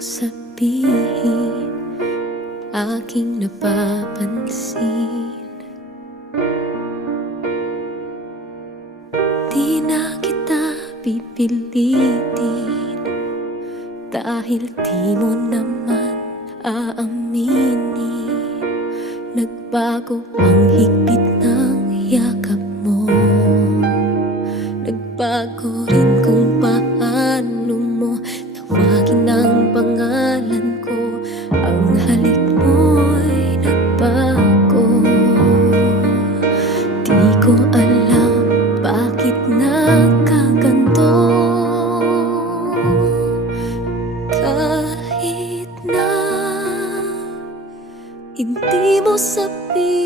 sabihin, aking napapansin. Di na kita pipilitin, dahil di mo naman aaminin. Nagbago ang higpit ng yakap mo, nagbago rin kung paano mo tawagin ang pangalan ko. Ang halik mo'y nagbago. Di ko alam bakit nagkaganto, kahit na hindi mo sabihin